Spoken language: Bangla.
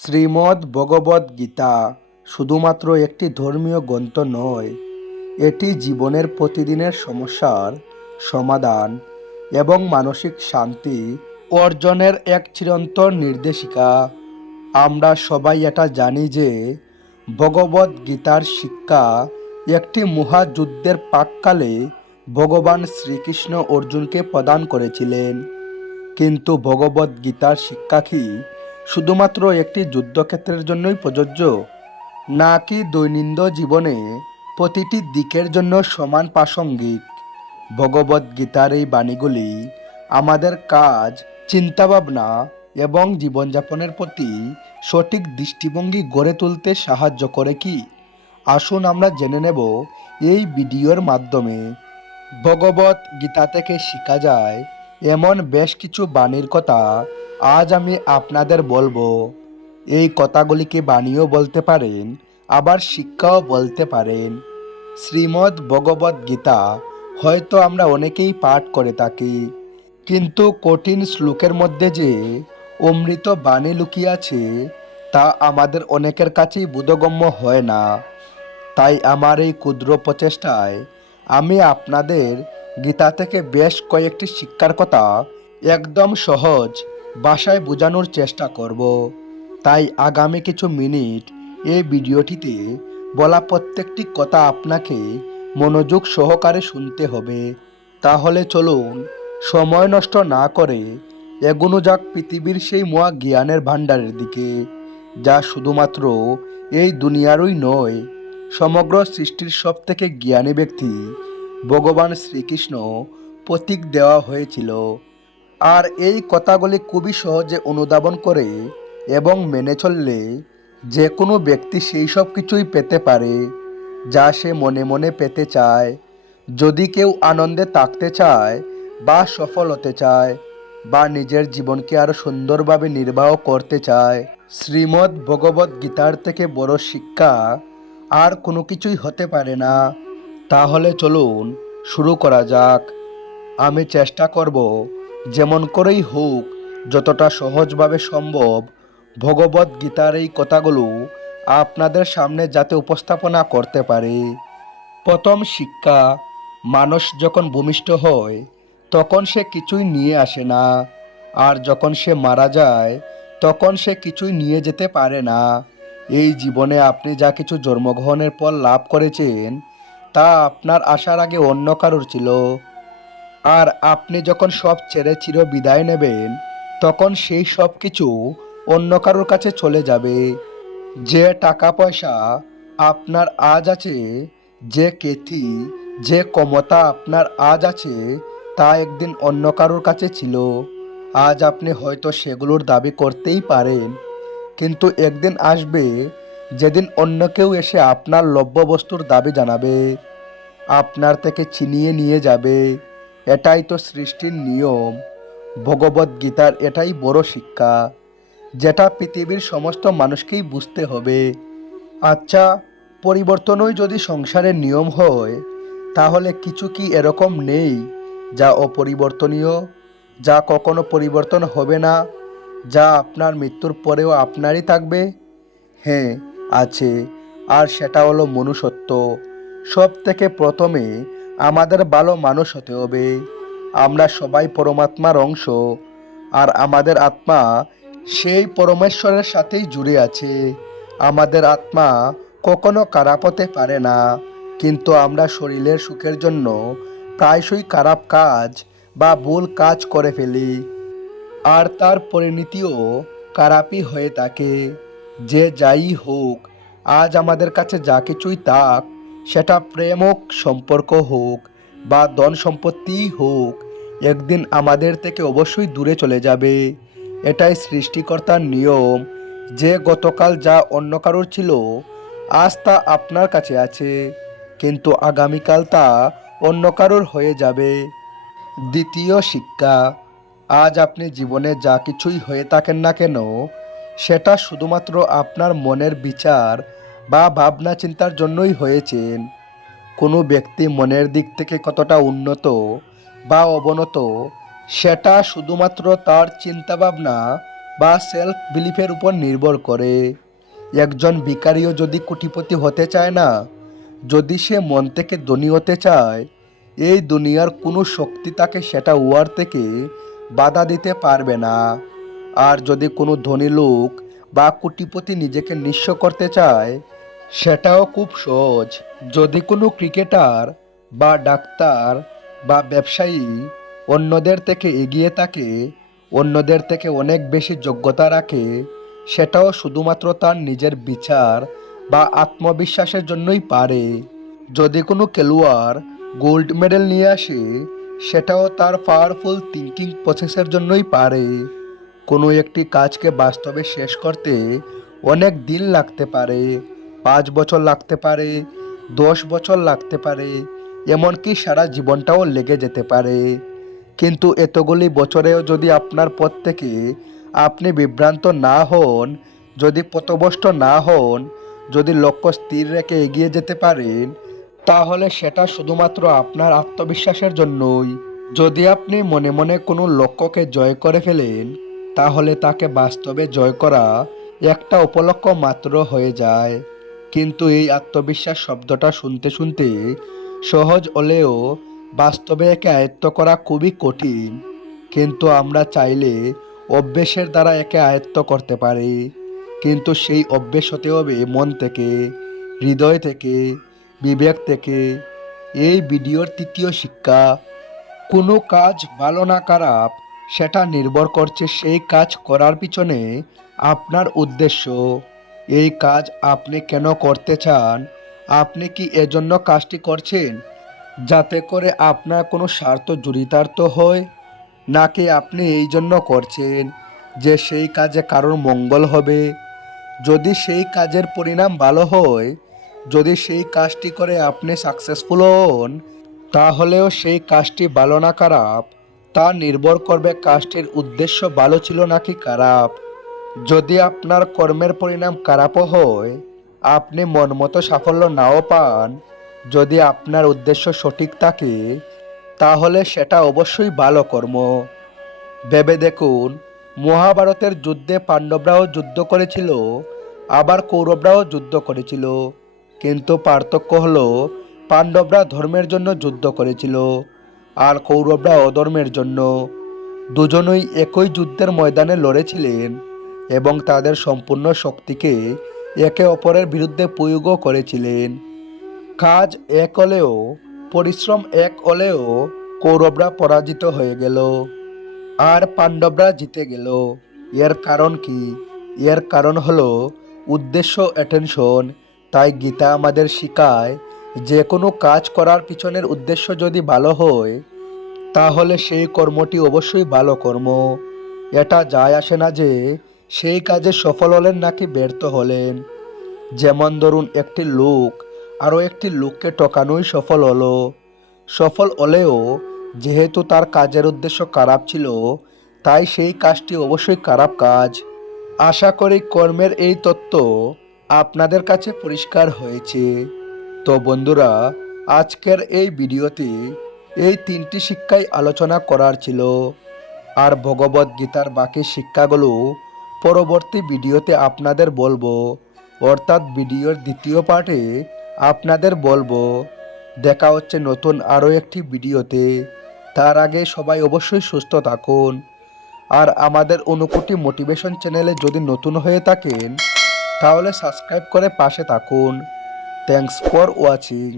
শ্রীমদ্ ভগবদ্ গীতা শুধুমাত্র একটি ধর্মীয় গ্রন্থ নয়, এটি জীবনের প্রতিদিনের সমস্যার সমাধান এবং মানসিক শান্তি অর্জনের এক চিরন্তন নির্দেশিকা। আমরা সবাই এটা জানি যে ভগবদ্ গীতার শিক্ষা একটি মহাযুদ্ধের পাককালে ভগবান শ্রীকৃষ্ণ অর্জুনকে প্রদান করেছিলেন। কিন্তু ভগবদ্ গীতার শিক্ষা কি শুধুমাত্র একটি যুদ্ধক্ষেত্রের জন্যই প্রযোজ্য, নাকি দৈনন্দিন জীবনে প্রতিটি দিকের জন্য সমান প্রাসঙ্গিক? ভগবদ্ গীতার এই বাণীগুলি আমাদের কাজ, চিন্তাভাবনা এবং জীবনযাপনের প্রতি সঠিক দৃষ্টিভঙ্গি গড়ে তুলতে সাহায্য করে কি? আসুন আমরা জেনে নেব এই ভিডিওর মাধ্যমে। ভগবত গীতা থেকে শেখা যায় এমন বেশ কিছু বাণীর কথা আজ আমি আপনাদের বলব, এই কথাগুলিকে বাণীও বলতে পারেন, আবার শিক্ষাও বলতে পারেন। শ্রীমদ্ ভগবত গীতা হয়তো আমরা অনেকেই পাঠ করে থাকি, কিন্তু কঠিন শ্লোকের মধ্যে যে অমৃত বাণী লুকিয়ে আছে তা আমাদের অনেকের কাছেই বোধগম্য হয় না। তাই আমার এই ক্ষুদ্র প্রচেষ্টায় আমি আপনাদের গীতা থেকে বেশ কয়েকটি শিক্ষার কথা একদম সহজ ভাষায় বোঝানোর চেষ্টা করব। তাই আগামী কিছু মিনিট এই ভিডিওটিতে বলা প্রত্যেকটি কথা আপনাকে মনোযোগ সহকারে শুনতে হবে। তাহলে চলুন সময় নষ্ট না করে এগোনো যাক পৃথিবীর সেই মহা জ্ঞানের ভাণ্ডারের দিকে, যা শুধুমাত্র এই দুনিয়ারই নয়, সমগ্র সৃষ্টির সব থেকে জ্ঞানী ব্যক্তি ভগবান শ্রীকৃষ্ণ প্রতীক দেওয়া হয়েছিল। আর এই কথাগুলি খুবই সহজে অনুধাবন করে এবং মেনে চললে যে কোনো ব্যক্তি সেই সব কিছুই পেতে পারে, যা সে মনে মনে পেতে চায়। যদি কেউ আনন্দে থাকতে চায় বা সফল হতে চায় বা নিজের জীবনকে আরও সুন্দরভাবে নির্বাহ করতে চায়, শ্রীমদ্ ভগবত গীতার থেকে বড় শিক্ষা আর কোনো কিছুই হতে পারে না। তাহলে চলুন শুরু করা যাক। আমি চেষ্টা করব যেমন করেই হোক, যতটা সহজভাবে সম্ভব, ভগবত গীতার এই কথাগুলো আপনাদের সামনে যাতে উপস্থাপনা করতে পারে। প্রথম শিক্ষা, মানুষ যখন ভূমিষ্ঠ হয়, তখন সে কিছুই নিয়ে আসে না। আর যখন সে মারা যায়, তখন সে কিছুই নিয়ে যেতে পারে না। এই জীবনে আপনি যা কিছু জন্মগ্রহণের পর লাভ করেছেন, তা আপনার আসার আগে অন্য কারোর ছিল। আর আপনি যখন সব ছেড়ে চির বিদায় নেবেন, তখন সেই সব কিছু অন্য কারোর কাছে চলে যাবে। যে টাকা পয়সা আপনার আজ আছে, যে খ্যাতি যে ক্ষমতা আপনার আজ আছে, তা একদিন অন্য কারোর কাছে ছিল। আজ আপনি হয়তো সেগুলোর দাবি করতেই পারেন। কিন্তু একদিন আসবে, যেদিন অন্য কেউ এসে আপনার লভ্য বস্তুর দাবি জানাবে, আপনার থেকে ছিনিয়ে নিয়ে যাবে। এটাই তো সৃষ্টির নিয়ম। ভগবত গীতার এটাই বড় শিক্ষা, যেটা পৃথিবীর সমস্ত মানুষকেই বুঝতে হবে। আচ্ছা পরিবর্তনই যদি সংসারের নিয়ম হয়, তাহলে কিছু কি এরকম নেই যা অপরিবর্তনীয়, যা কখনো পরিবর্তন হবে না, যা আপনার মৃত্যুর পরেও আপনারই থাকবে? হ্যাঁ আছে। আর সেটা হলো মনুষ্যত্ব। সব থেকে প্রথমে আমাদের ভালো মানুষ হতে হবে। আমরা সবাই পরমাত্মার অংশ। আর আমাদের আত্মা সেই পরমেশ্বরের সাথেই জুড়ে আছে। আমাদের আত্মা কখনো খারাপ হতে পারে না। কিন্তু আমরা শরীরের সুখের জন্য প্রায়শই খারাপ কাজ বা ভুল কাজ করে ফেলি। আর তার পরিণতিও খারাপই হয়ে থাকে। যে যাই হোক, আজ আমাদের কাছে যা কিছুই থাক সেটা প্রেম হোক সম্পর্ক হোক বা ধন সম্পত্তিই হোক, একদিন আমাদের থেকে অবশ্যই দূরে চলে যাবে। এটাই সৃষ্টিকর্তার নিয়ম। যে গতকাল যা অন্য কারোর ছিল, আজ তা আপনার কাছে আছে। কিন্তু আগামীকাল তা অন্য কারোর হয়ে যাবে। দ্বিতীয় শিক্ষা, আজ আপনি জীবনে যা কিছুই হয়ে থাকেন না কেন, সেটা শুধুমাত্র আপনার মনের বিচার বা ভাবনা চিন্তার জন্যই হয়েছেন। কোনো ব্যক্তি মনের দিক থেকে কতটা উন্নত বা অবনত, সেটা শুধুমাত্র তার চিন্তাভাবনা বা সেলফ বিলিফের উপর নির্ভর করে। একজন ভিকারিও যদি কোটিপতি হতে চায় না, যদি সে মন থেকে ধনী হতে চায়, এই দুনিয়ার কোনো শক্তি তাকে সেটা হওয়ার থেকে বাধা দিতে পারবে না। আর যদি কোনো ধনী লোক বা কোটিপতি নিজেকে নিঃস্ব করতে চায় সেটাও খুব সহজ। যদি কোনো ক্রিকেটার বা ডাক্তার বা ব্যবসায়ী অন্যদের থেকে এগিয়ে থাকে, অন্যদের থেকে অনেক বেশি যোগ্যতা রাখে, সেটাও শুধুমাত্র তার নিজের বিচার বা আত্মবিশ্বাসের জন্যই পারে। যদি কোনো খেলোয়াড় গোল্ড মেডেল নিয়ে আসে, সেটাও তার পাওয়ারফুল থিঙ্কিং প্রসেসের জন্যই পারে। কোনো একটি কাজকে বাস্তবে শেষ করতে অনেক দিন লাগতে পারে। পাঁচ বছর লাগতে পারে, দশ বছর লাগতে পারে, এমনকি সারা জীবনটাও লেগে যেতে পারে। কিন্তু এতগুলি বছরেও যদি আপনার পথ থেকে আপনি বিভ্রান্ত না হন, যদি পথভ্রষ্ট না হন, যদি লক্ষ্য স্থির রেখে এগিয়ে যেতে পারেন, তাহলে সেটা শুধুমাত্র আপনার আত্মবিশ্বাসের জন্যই। যদি আপনি মনে মনে কোনো লক্ষ্যকে জয় করে ফেলেন, তাহলে তাকে বাস্তবে জয় করা একটা উপলক্ষ মাত্র হয়ে যায়। কিন্তু এই আত্মবিশ্বাস শব্দটা শুনতে শুনতে সহজ হলেও বাস্তবে একে আয়ত্ত করা খুবই কঠিন। কিন্তু আমরা চাইলে অভ্যেসের দ্বারা একে আয়ত্ত করতে পারি। কিন্তু সেই অভ্যেস হতে হবে মন থেকে, হৃদয় থেকে, বিবেক থেকে। এই ভিডিওর তৃতীয় শিক্ষা, কোনো কাজ ভালো না খারাপ, সেটা নির্ভর করছে সেই কাজ করার পিছনে আপনার উদ্দেশ্য। এই কাজ আপনি কেন করতে চান? আপনি কি এজন্য কাজটি করছেন? যাতে করে আপনার কোনো স্বার্থ জড়িতার্থ হয়? নাকি আপনি এই জন্য করছেন যে সেই কাজে কারোর মঙ্গল হবে? যদি সেই কাজের পরিণাম ভালো হয়, যদি সেই কাজটি করে আপনি সাকসেসফুল হন, তাহলেও সেই কাজটি ভালো না খারাপ। তা নির্ভর করবে কাজটির উদ্দেশ্য ভালো ছিল নাকি খারাপ। যদি আপনার কর্মের পরিণাম খারাপও হয়, আপনি মন মতো সাফল্য নাও পান। যদি আপনার উদ্দেশ্য সঠিক থাকে, তাহলে সেটা অবশ্যই ভালো কর্ম। ভেবে দেখুন, মহাভারতের যুদ্ধে পাণ্ডবরাও যুদ্ধ করেছিল, আবার কৌরবরাও যুদ্ধ করেছিল। কিন্তু পার্থক্য হলো, পাণ্ডবরা ধর্মের জন্য যুদ্ধ করেছিল, আর কৌরবরা অধর্মের জন্য। দুজনই একই যুদ্ধের ময়দানে লড়েছিলেন। এবং তাদের সম্পূর্ণ শক্তিকে একে অপরের বিরুদ্ধে প্রয়োগও করেছিলেন। কাজ এক হলেও পরিশ্রম এক হলেও কৌরবরা পরাজিত হয়ে গেল। আর পাণ্ডবরা জিতে গেল। এর কারণ কি? এর কারণ হলো উদ্দেশ্য অ্যাটেনশন তাই গীতা আমাদের শিখায়, যে কোনো কাজ করার পিছনের উদ্দেশ্য যদি ভালো হয়, তাহলে সেই কর্মটি অবশ্যই ভালো কর্ম। এটা যায় আসে না যে সেই কাজে সফল হলেন নাকি ব্যর্থ হলেন? যেমন ধরুন একটি লোক আরও একটি লোককে টকানোই সফল হলো। সফল হলেও যেহেতু তার কাজের উদ্দেশ্য খারাপ ছিল, তাই সেই কাজটি অবশ্যই খারাপ কাজ। আশা করি কর্মের এই তত্ত্ব আপনাদের কাছে পরিষ্কার হয়েছে। তো বন্ধুরা, আজকের এই ভিডিওতে এই তিনটি শিক্ষাই আলোচনা করার ছিল। আর ভগবত গীতার বাকি শিক্ষাগুলো পরবর্তী ভিডিওতে আপনাদের বলব, অর্থাৎ ভিডিওর দ্বিতীয় পার্টে আপনাদের বলব, দেখা হচ্ছে নতুন আরও একটি ভিডিওতে। তার আগে সবাই অবশ্যই সুস্থ থাকুন। আর আমাদের অনুকুটি মোটিভেশন চ্যানেলে যদি নতুন হয়ে থাকেন, তাহলে সাবস্ক্রাইব করে পাশে থাকুন। Thanks for watching